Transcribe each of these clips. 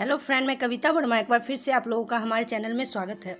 Hello friend, मैं कविता वर्मा एक बार फिर से आप लोगों का हमारे चैनल में स्वागत है।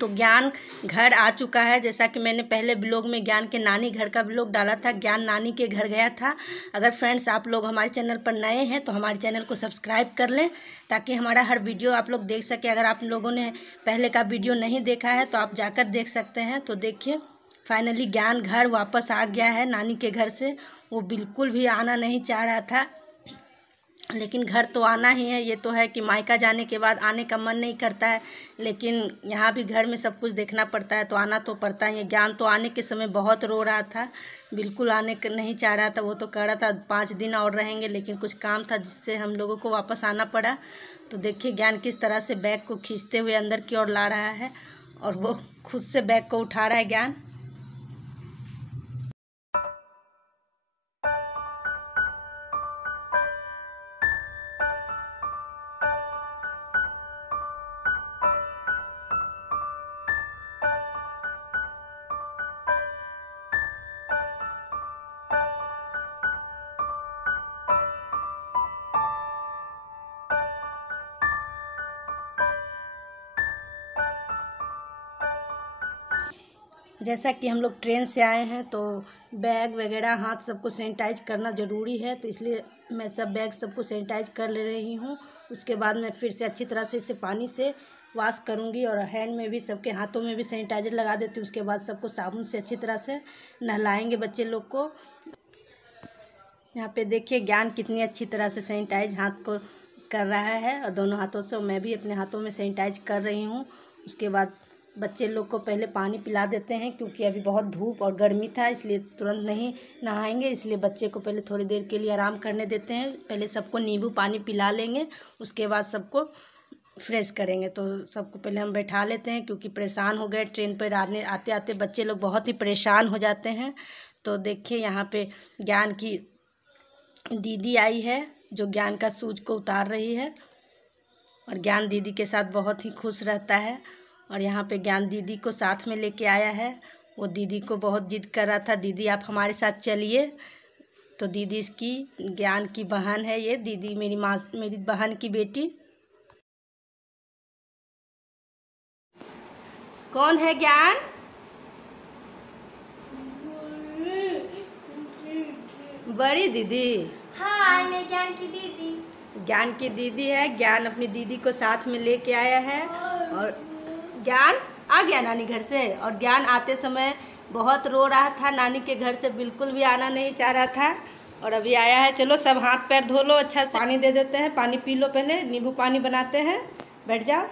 तो ज्ञान घर आ चुका है। जैसा कि मैंने पहले ब्लॉग में ज्ञान के नानी घर का ब्लॉग डाला था, ज्ञान नानी के घर गया था। अगर फ्रेंड्स आप लोग हमारे चैनल पर नए हैं तो हमारे चैनल को सब्सक्राइब कर लें ताकि हमारा हर वीडियो आप लोग देख सकें। अगर आप लोगों ने पहले का वीडियो नहीं देखा है तो आप जाकर देख सकते हैं। तो देखिए, फाइनली ज्ञान घर वापस आ गया है नानी के घर से। वो बिल्कुल भी आना नहीं चाह रहा था, लेकिन घर तो आना ही है। ये तो है कि मायका जाने के बाद आने का मन नहीं करता है, लेकिन यहाँ भी घर में सब कुछ देखना पड़ता है तो आना तो पड़ता ही है। ज्ञान तो आने के समय बहुत रो रहा था, बिल्कुल आने नहीं चाह रहा था। वो तो कह रहा था 5 दिन और रहेंगे, लेकिन कुछ काम था जिससे हम लोगों को वापस आना पड़ा। तो देखिए ज्ञान किस तरह से बैग को खींचते हुए अंदर की ओर ला रहा है और वो खुद से बैग को उठा रहा है ज्ञान। जैसा कि हम लोग ट्रेन से आए हैं तो बैग वगैरह हाथ सबको सैनिटाइज करना ज़रूरी है, तो इसलिए मैं सब बैग सबको सैनिटाइज कर ले रही हूँ। उसके बाद मैं फिर से अच्छी तरह से इसे पानी से वॉश करूँगी और हैंड में भी, सबके हाथों में भी सैनिटाइजर लगा देती हूँ। उसके बाद सबको साबुन से अच्छी तरह से नहलाएंगे बच्चे लोग को। यहाँ पे देखिए ज्ञान कितनी अच्छी तरह से सैनिटाइज हाथ को कर रहा है और दोनों हाथों से। मैं भी अपने हाथों में सैनिटाइज कर रही हूँ। उसके बाद बच्चे लोग को पहले पानी पिला देते हैं, क्योंकि अभी बहुत धूप और गर्मी था, इसलिए तुरंत नहीं नहाएंगे। इसलिए बच्चे को पहले थोड़ी देर के लिए आराम करने देते हैं। पहले सबको नींबू पानी पिला लेंगे, उसके बाद सबको फ्रेश करेंगे। तो सबको पहले हम बैठा लेते हैं, क्योंकि परेशान हो गए ट्रेन पर आते आते बच्चे लोग बहुत ही परेशान हो जाते हैं। तो देखिए यहाँ पे ज्ञान की दीदी आई है जो ज्ञान का शूज को उतार रही है और ज्ञान दीदी के साथ बहुत ही खुश रहता है। और यहाँ पे ज्ञान दीदी को साथ में लेके आया है। वो दीदी को बहुत जिद कर रहा था, दीदी आप हमारे साथ चलिए। तो दीदी इसकी ज्ञान की बहन है। ये दीदी मेरी बहन की बेटी। कौन है ज्ञान? बड़ी दीदी। हाँ, मैं ज्ञान की दीदी। ज्ञान की दीदी है। ज्ञान अपनी दीदी को साथ में लेके आया है और ज्ञान आ गया नानी घर से। और ज्ञान आते समय बहुत रो रहा था, नानी के घर से बिल्कुल भी आना नहीं चाह रहा था और अभी आया है। चलो सब हाथ पैर धो लो, अच्छा से पानी दे देते हैं, पानी पी लो। पहले नींबू पानी बनाते हैं, बैठ जाओ।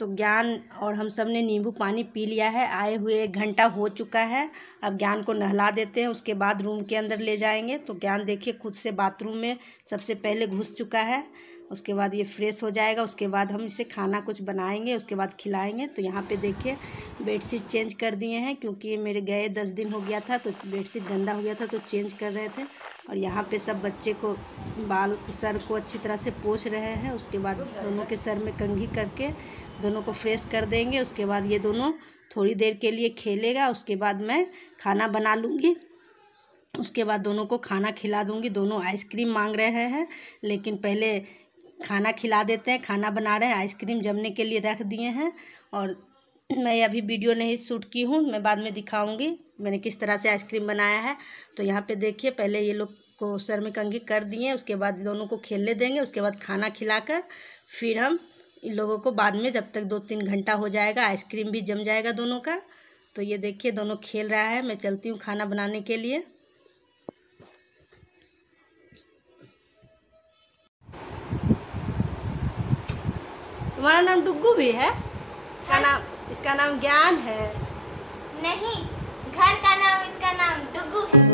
तो ज्ञान और हम सब ने नींबू पानी पी लिया है। आए हुए 1 घंटा हो चुका है। अब ज्ञान को नहला देते हैं, उसके बाद रूम के अंदर ले जाएंगे। तो ज्ञान देखिए खुद से बाथरूम में सबसे पहले घुस चुका है। उसके बाद ये फ्रेश हो जाएगा, उसके बाद हम इसे खाना कुछ बनाएंगे, उसके बाद खिलाएंगे। तो यहाँ पे देखिए बेडशीट चेंज कर दिए हैं, क्योंकि मेरे गए 10 दिन हो गया था तो बेडशीट गंदा हो गया था, तो चेंज कर रहे थे। और यहाँ पे सब बच्चे को सर को अच्छी तरह से पोंछ रहे हैं। उसके बाद दोनों के सर में कंघी करके दोनों को फ्रेश कर देंगे। उसके बाद ये दोनों थोड़ी देर के लिए खेलेगा, उसके बाद मैं खाना बना लूँगी। उसके बाद दोनों को खाना खिला दूँगी। दोनों आइसक्रीम मांग रहे हैं, लेकिन पहले खाना खिला देते हैं। खाना बना रहे हैं, आइसक्रीम जमने के लिए रख दिए हैं। और मैं अभी वीडियो नहीं शूट की हूँ, मैं बाद में दिखाऊंगी मैंने किस तरह से आइसक्रीम बनाया है। तो यहाँ पे देखिए पहले ये लोग को सर में कंघी कर दिए, उसके बाद दोनों को खेलने देंगे, उसके बाद खाना खिलाकर फिर हम इन लोगों को बाद में, जब तक 2-3 घंटा हो जाएगा, आइसक्रीम भी जम जाएगा दोनों का। तो ये देखिए दोनों खेल रहा है। मैं चलती हूँ खाना बनाने के लिए। तुम्हारा नाम डुग्गू भी है? इसका नाम ज्ञान है। नहीं, घर का नाम इसका नाम डुग्गू है।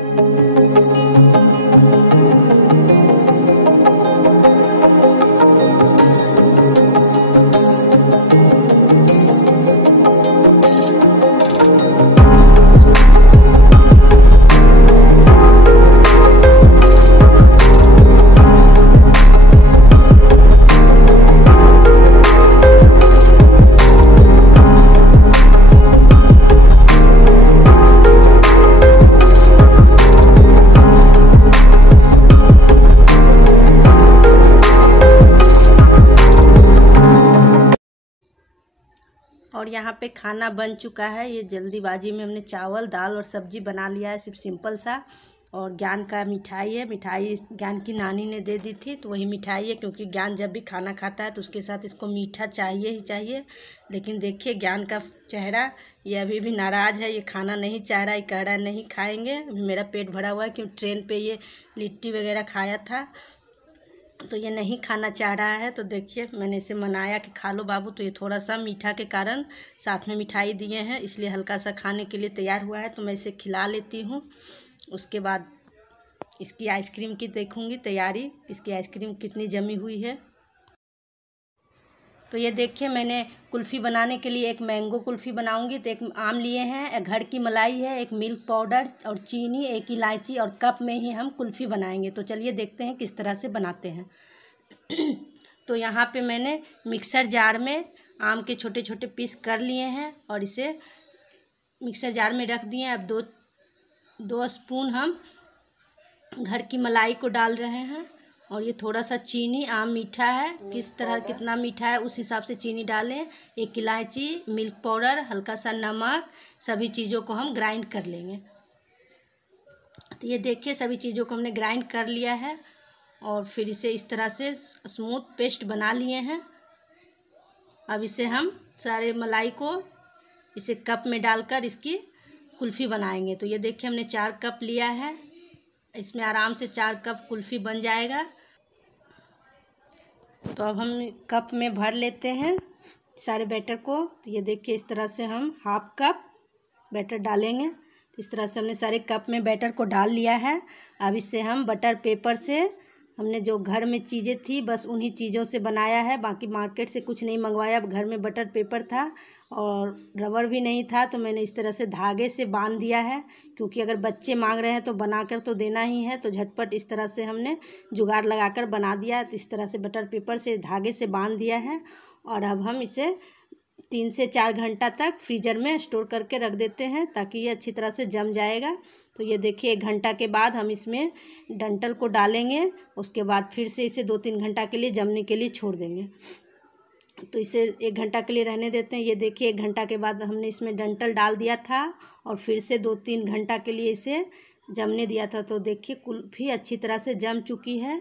और यहाँ पे खाना बन चुका है। ये जल्दीबाजी में हमने चावल, दाल और सब्जी बना लिया है, सिर्फ सिंपल सा। और ज्ञान का मिठाई है। मिठाई ज्ञान की नानी ने दे दी थी, तो वही मिठाई है, क्योंकि ज्ञान जब भी खाना खाता है तो उसके साथ इसको मीठा चाहिए ही चाहिए। लेकिन देखिए ज्ञान का चेहरा, ये अभी भी नाराज़ है। ये खाना नहीं चाह रहा है, कह रहा है नहीं खाएंगे, अभी मेरा पेट भरा हुआ है, क्योंकि ट्रेन पे ये लिट्टी वगैरह खाया था, तो ये नहीं खाना चाह रहा है। तो देखिए मैंने इसे मनाया कि खा लो बाबू, तो ये थोड़ा सा मीठा के कारण साथ में मिठाई दिए हैं, इसलिए हल्का सा खाने के लिए तैयार हुआ है। तो मैं इसे खिला लेती हूँ। उसके बाद इसकी आइसक्रीम की देखूँगी तैयारी, इसकी आइसक्रीम कितनी जमी हुई है। तो ये देखिए मैंने कुल्फ़ी बनाने के लिए एक मैंगो कुल्फ़ी बनाऊंगी। तो एक आम लिए हैं, एक घर की मलाई है, एक मिल्क पाउडर और चीनी, एक इलायची, और कप में ही हम कुल्फ़ी बनाएंगे। तो चलिए देखते हैं किस तरह से बनाते हैं। तो यहाँ पे मैंने मिक्सर जार में आम के छोटे छोटे पीस कर लिए हैं और इसे मिक्सर जार में रख दिए। अब दो स्पून हम घर की मलाई को डाल रहे हैं, और ये थोड़ा सा चीनी, आम मीठा है, किस तरह कितना मीठा है उस हिसाब से चीनी डालें। एक इलायची, मिल्क पाउडर, हल्का सा नमक, सभी चीज़ों को हम ग्राइंड कर लेंगे। तो ये देखिए सभी चीज़ों को हमने ग्राइंड कर लिया है, और फिर इसे इस तरह से स्मूथ पेस्ट बना लिए हैं। अब इसे हम सारे मलाई को इसे कप में डालकर इसकी कुल्फ़ी बनाएंगे। तो ये देखिए हमने 4 कप लिया है, इसमें आराम से 4 कप कुल्फ़ी बन जाएगा। तो अब हम कप में भर लेते हैं सारे बैटर को। तो ये देखिए इस तरह से हम ½ कप बैटर डालेंगे। तो इस तरह से हमने सारे कप में बैटर को डाल लिया है। अब इसे हम बटर पेपर से, हमने जो घर में चीज़ें थी बस उन्हीं चीज़ों से बनाया है, बाकी मार्केट से कुछ नहीं मंगवाया। अब घर में बटर पेपर था और रबर भी नहीं था, तो मैंने इस तरह से धागे से बांध दिया है, क्योंकि अगर बच्चे मांग रहे हैं तो बनाकर तो देना ही है। तो झटपट इस तरह से हमने जुगाड़ लगाकर बना दिया। तो इस तरह से बटर पेपर से धागे से बांध दिया है, और अब हम इसे 3 से 4 घंटा तक फ्रीज़र में स्टोर करके रख देते हैं, ताकि ये अच्छी तरह से जम जाएगा। तो ये देखिए 1 घंटा के बाद हम इसमें डंठल को डालेंगे। उसके बाद फिर से इसे 2-3 घंटा के लिए जमने के लिए छोड़ देंगे। तो इसे 1 घंटा के लिए रहने देते हैं। ये देखिए 1 घंटा के बाद हमने इसमें डंठल डाल दिया था, और फिर से 2-3 घंटा के लिए इसे जमने दिया था। तो देखिए कुल्फ़ी अच्छी तरह से जम चुकी है,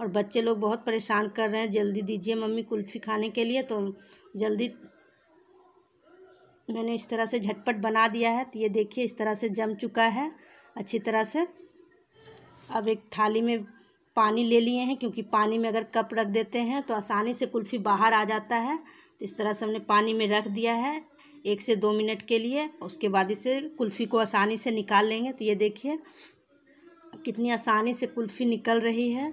और बच्चे लोग बहुत परेशान कर रहे हैं, जल्दी दीजिए मम्मी कुल्फ़ी खाने के लिए। तो जल्दी मैंने इस तरह से झटपट बना दिया है। तो ये देखिए इस तरह से जम चुका है अच्छी तरह से। अब एक थाली में पानी ले लिए हैं, क्योंकि पानी में अगर कप रख देते हैं तो आसानी से कुल्फ़ी बाहर आ जाता है। तो इस तरह से हमने पानी में रख दिया है 1 से 2 मिनट के लिए। उसके बाद इसे कुल्फ़ी को आसानी से निकाल लेंगे। तो ये देखिए कितनी आसानी से कुल्फ़ी निकल रही है,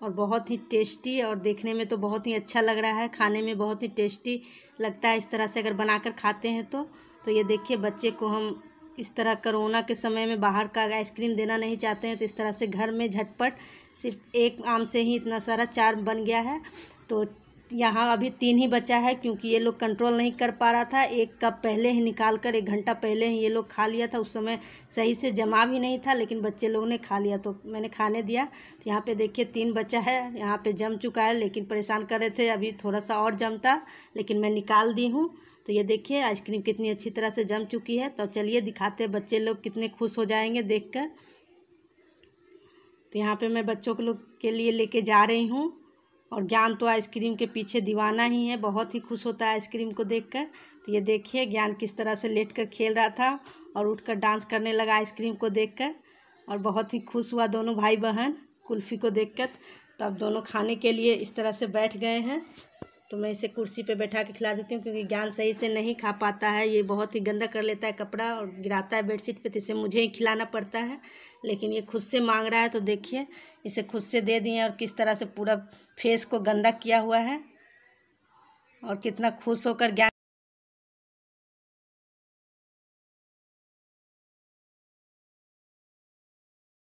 और बहुत ही टेस्टी, और देखने में तो बहुत ही अच्छा लग रहा है, खाने में बहुत ही टेस्टी लगता है इस तरह से अगर बनाकर खाते हैं तो ये देखिए बच्चे को हम इस तरह कोरोना के समय में बाहर का आइसक्रीम देना नहीं चाहते हैं, तो इस तरह से घर में झटपट सिर्फ 1 आम से ही इतना सारा 4 बन गया है। तो यहाँ अभी 3 ही बचा है, क्योंकि ये लोग कंट्रोल नहीं कर पा रहा था। 1 कप पहले ही निकाल कर 1 घंटा पहले ही ये लोग खा लिया था। उस समय सही से जमा भी नहीं था, लेकिन बच्चे लोगों ने खा लिया, तो मैंने खाने दिया। तो यहाँ पे देखिए 3 बचा है, यहाँ पे जम चुका है, लेकिन परेशान कर रहे थे अभी थोड़ा सा और जमता, लेकिन मैं निकाल दी हूँ। तो ये देखिए आइसक्रीम कितनी अच्छी तरह से जम चुकी है। तो चलिए दिखाते हैं, बच्चे लोग कितने खुश हो जाएंगे देखकर। तो यहाँ पे मैं बच्चों के लोग के लिए लेके जा रही हूँ। और ज्ञान तो आइसक्रीम के पीछे दीवाना ही है, बहुत ही खुश होता है आइसक्रीम को देखकर। तो ये देखिए ज्ञान किस तरह से लेटकर खेल रहा था और उठकर डांस करने लगा आइसक्रीम को देखकर, और बहुत ही खुश हुआ दोनों भाई बहन कुल्फ़ी को देखकर। तो अब दोनों खाने के लिए इस तरह से बैठ गए हैं। तो मैं इसे कुर्सी पे बैठा के खिला देती हूँ, क्योंकि ज्ञान सही से नहीं खा पाता है, ये बहुत ही गंदा कर लेता है कपड़ा और गिराता है बेडशीट पे, तो इसे मुझे ही खिलाना पड़ता है। लेकिन ये खुद से मांग रहा है, तो देखिए इसे खुद से दे दिए और किस तरह से पूरा फेस को गंदा किया हुआ है और कितना खुश होकर ज्ञान